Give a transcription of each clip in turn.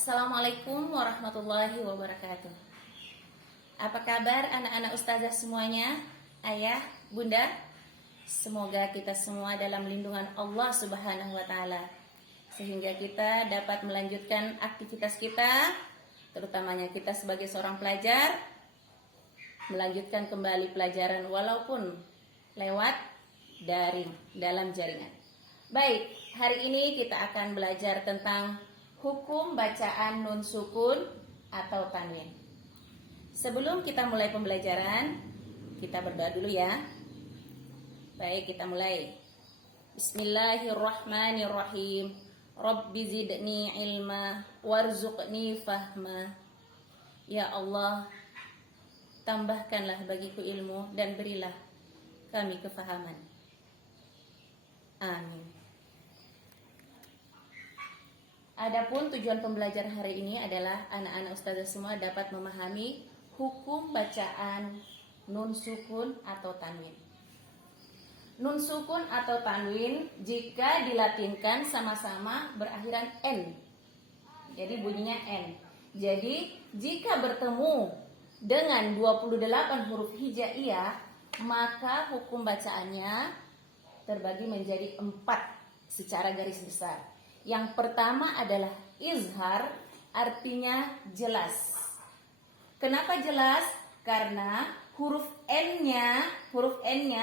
Assalamualaikum warahmatullahi wabarakatuh. Apa kabar anak-anak ustazah semuanya? Ayah, bunda, semoga kita semua dalam lindungan Allah Subhanahu wa Ta'ala, sehingga kita dapat melanjutkan aktivitas kita, terutamanya kita sebagai seorang pelajar, melanjutkan kembali pelajaran walaupun lewat daring dalam jaringan. Baik, hari ini kita akan belajar tentang hukum bacaan nun sukun atau tanwin. Sebelum kita mulai pembelajaran, kita berdoa dulu ya. Baik, kita mulai. Bismillahirrahmanirrahim. Rabbi zidni ilma warzuqni fahma. Ya Allah, tambahkanlah bagiku ilmu dan berilah kami kefahaman. Amin. Adapun tujuan pembelajaran hari ini adalah anak-anak ustazah semua dapat memahami hukum bacaan nun sukun atau tanwin. Nun sukun atau tanwin jika dilatinkan sama-sama berakhiran n. Jadi bunyinya n. Jadi jika bertemu dengan 28 huruf hijaiyah, maka hukum bacaannya terbagi menjadi 4 secara garis besar. Yang pertama adalah izhar, artinya jelas. Kenapa jelas? Karena huruf n-nya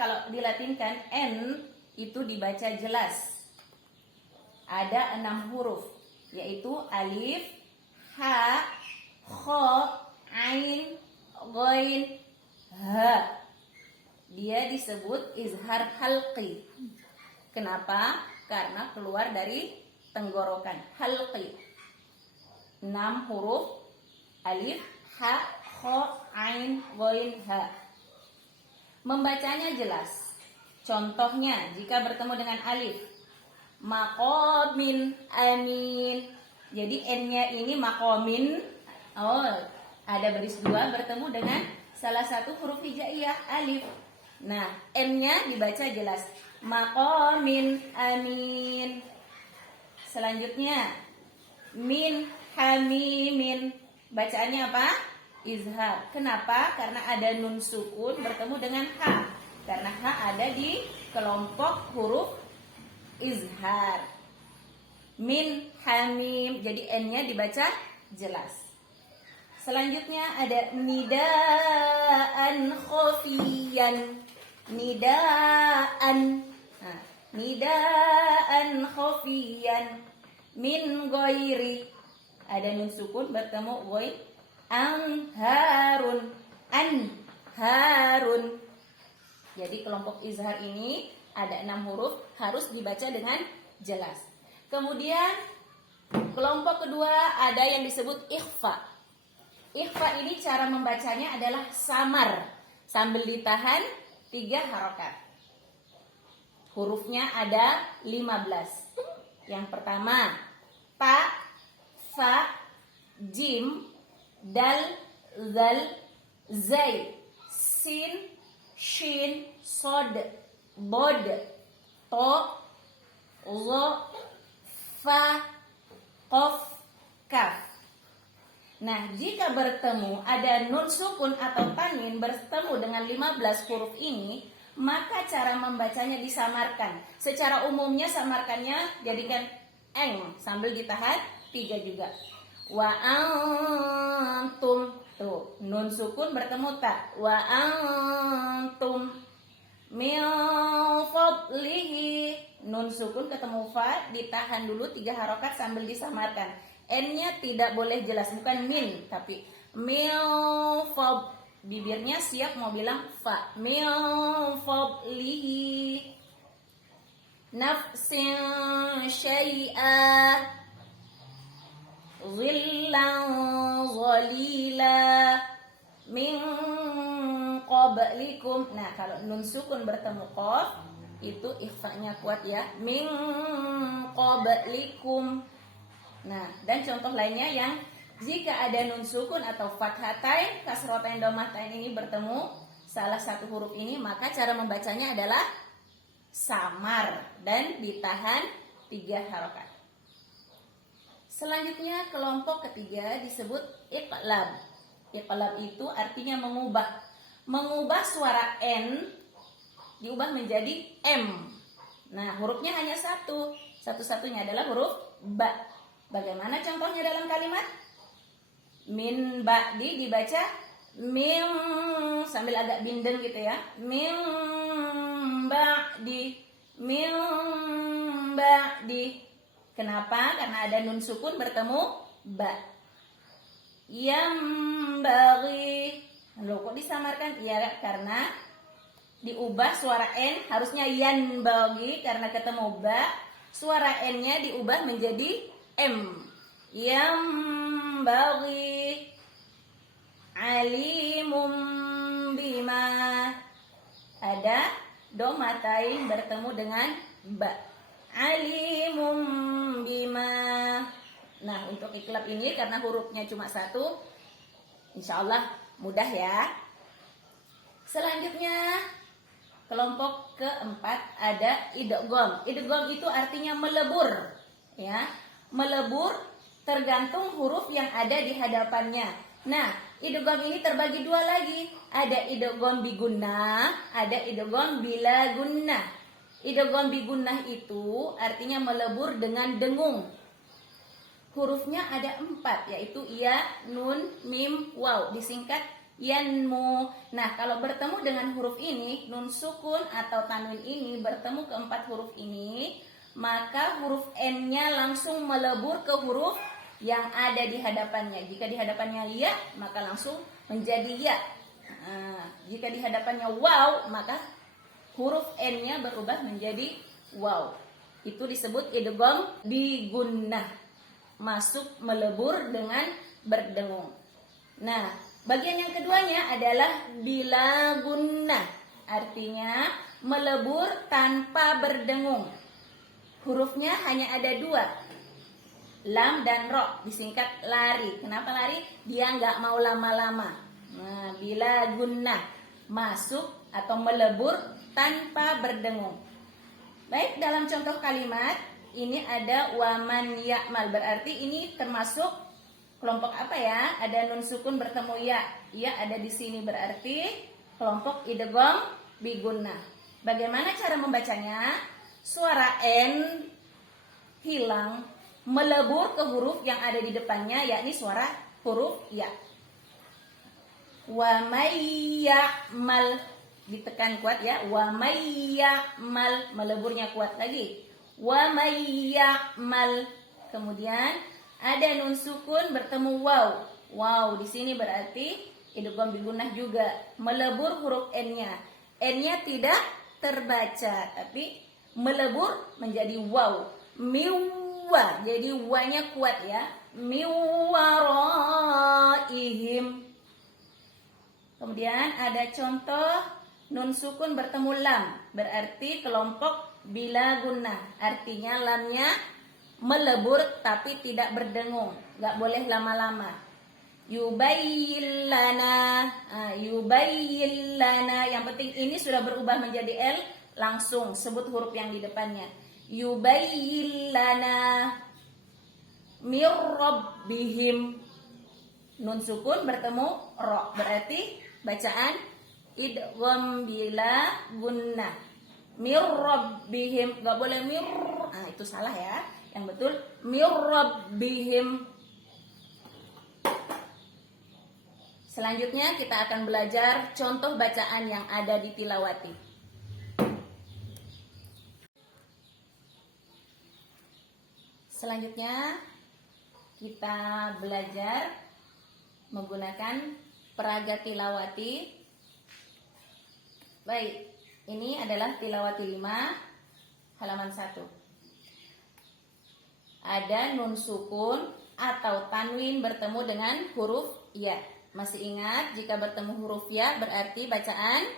kalau dilatinkan n itu dibaca jelas. Ada 6 huruf, yaitu alif, ha, kha, ain, ghain, ha. Dia disebut izhar halqi. Kenapa? Karena keluar dari tenggorokan, halqi. 6 huruf, alif, ha, kha, ain, ghain, ha. Membacanya jelas. Contohnya jika bertemu dengan alif, maqamin amin. Jadi n-nya ini maqamin. Ada baris 2 bertemu dengan salah satu huruf hijaiyah, alif. Nah, n-nya dibaca jelas. Maqamin amin. Selanjutnya min hamimin. Bacaannya apa? Izhar. Kenapa? Karena ada nun sukun bertemu dengan ha. Karena ha ada di kelompok huruf izhar. Min hamim. Jadi n-nya dibaca jelas. Selanjutnya ada nidaan khafiyan. Nidaan. Nah, nidaan khafiyan min ghairi. Ada nun sukun bertemu ghain. Anharun. Anharun. Jadi kelompok izhar ini ada 6 huruf, harus dibaca dengan jelas. Kemudian kelompok kedua ada yang disebut ikhfa. Ikhfa ini cara membacanya adalah samar sambil ditahan 3 harokat. Hurufnya ada 15. Yang pertama ta, sa, jim, dal, zal, zai, sin, shin, sod, bod, to, zo, fa, qaf, kaf. Nah, jika bertemu ada nun sukun atau tanwin bertemu dengan 15 huruf ini, maka cara membacanya disamarkan. Secara umumnya samarkannya jadikan eng sambil ditahan 3 juga. Wa antum. Tuh, nun sukun bertemu ta. Wa antum min fadlihi. Nun sukun ketemu fa, ditahan dulu 3 harokat sambil disamarkan. N-nya tidak boleh jelas, bukan min, tapi min fad. Bibirnya siap mau bilang fa. Min fadlihi nafsin syai'a zillan zalila min qablikum. Nah, kalau nun sukun bertemu qaf itu ikhfa'nya kuat ya. Min qablikum. Nah, dan contoh lainnya yang jika ada nun sukun atau fathatain, kasrotain, domatain ini bertemu salah satu huruf ini, maka cara membacanya adalah samar dan ditahan 3 harokat. Selanjutnya kelompok ketiga disebut iqlab. Iqlab itu artinya mengubah. Mengubah suara N diubah menjadi M. Nah, hurufnya hanya satu. Satu-satunya adalah huruf ba. Bagaimana contohnya dalam kalimat? Min ba'di dibaca min sambil agak bindeng gitu ya. Min ba'di. Min ba'di. Kenapa? Karena ada nun sukun bertemu ba. Yambaghi. Loh, kok disamarkan? Ya, karena diubah suara N, harusnya yanbaghi karena ketemu ba. Suara N-nya diubah menjadi M. Yambaghi alimum bima. Ada domatain bertemu dengan ba. Alimum bima. Nah, untuk iqlab ini karena hurufnya cuma satu, insya Allah mudah ya. Selanjutnya kelompok keempat ada idgham. Idgham itu artinya melebur, ya. Melebur tergantung huruf yang ada di hadapannya. Nah, idgham ini terbagi dua lagi. Ada idgham bi gunnah, ada idgham bila gunnah. Idgham bi gunnah itu artinya melebur dengan dengung. Hurufnya ada 4, yaitu ya, nun, mim, waw. Disingkat yanmu. Nah, kalau bertemu dengan huruf ini, nun sukun atau tanwin ini bertemu ke 4 huruf ini, maka huruf N-nya langsung melebur ke huruf yang ada di hadapannya. Jika di hadapannya ya, maka langsung menjadi ya. Nah, jika di hadapannya waw, maka huruf N-nya berubah menjadi waw. Itu disebut idgham bi gunnah. Masuk melebur dengan berdengung. Nah, bagian yang keduanya adalah bila gunnah. Artinya melebur tanpa berdengung. Hurufnya hanya ada 2. Lam dan ro, disingkat lari. Kenapa lari? Dia nggak mau lama-lama. Nah, bila gunnah, masuk atau melebur tanpa berdengung. Baik, dalam contoh kalimat ini ada waman ya'mal, berarti ini termasuk kelompok apa ya? Ada nun sukun bertemu ya. Ya ada di sini, berarti kelompok idgham bi gunnah. Bagaimana cara membacanya? Suara N hilang, melebur ke huruf yang ada di depannya, yakni suara huruf ya. Wa may ya'mal, ditekan kuat ya. Wa may ya'mal, meleburnya kuat lagi. Wa may ya'mal. Kemudian ada nun sukun bertemu waw. Waw di sini berarti idgham bi gunnah juga, melebur huruf N-nya. N-nya tidak terbaca tapi melebur menjadi waw. Miwa, jadi wa-nya kuat ya. Miwaraihim. Kemudian ada contoh nun sukun bertemu lam, berarti kelompok bila gunnah. Artinya lamnya melebur tapi tidak berdengung, gak boleh lama-lama. Yubayyin lana, yubayyin lana. Yang penting ini sudah berubah menjadi L, langsung sebut huruf yang di depannya. Yubayyin lana mir rabbihim. Nun sukun bertemu ro, berarti bacaan idgham bila gunnah. Mir rabbihim, gak boleh mir. Nah, itu salah ya. Yang betul mir rabbihim. Selanjutnya kita akan belajar contoh bacaan yang ada di tilawati. Selanjutnya kita belajar menggunakan peraga tilawati. Baik, ini adalah tilawati 5 halaman 1. Ada nun sukun atau tanwin bertemu dengan huruf ya. Masih ingat jika bertemu huruf ya berarti bacaan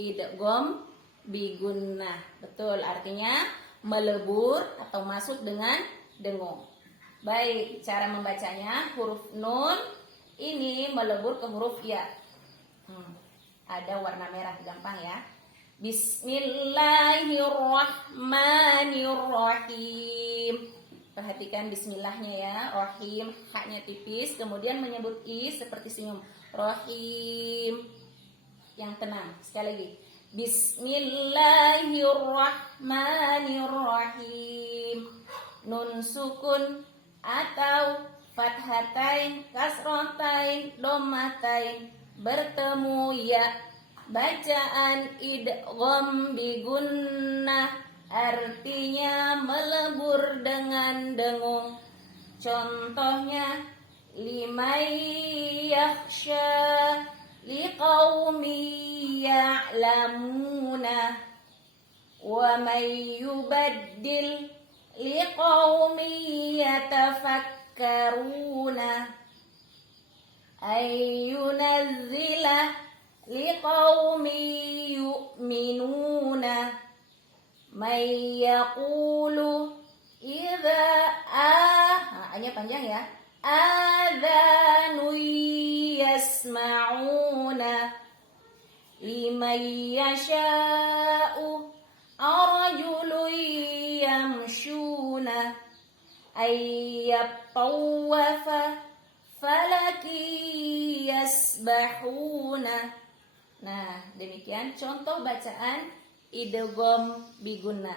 idgham bi gunnah. Betul, artinya melebur atau masuk dengan dengung. Baik, cara membacanya huruf nun ini melebur ke huruf ya. Ada warna merah, gampang ya. Bismillahirrahmanirrahim. Perhatikan bismillahnya ya. Rohim, haknya tipis, kemudian menyebut i seperti senyum. Rohim. Yang tenang. Sekali lagi. Bismillahirrahmanirrahim. Nun sukun atau fathatain, kasrotain, domatain bertemu ya. Bacaan idgham bi gunnah, artinya melebur dengan dengung. Contohnya limay yakhsha liqaumi ya'lamuna, wa may yubaddil liqaumi yatafakkaruna, ayyunazzila liqaumi yu'minuna, may yaqulu idza hanya panjang ya, adhanu yasma'una, liman yasha'u arajulu yamshuna, ayyatawafa falaki yasbahuna. Nah, demikian contoh bacaan idgham bi gunnah.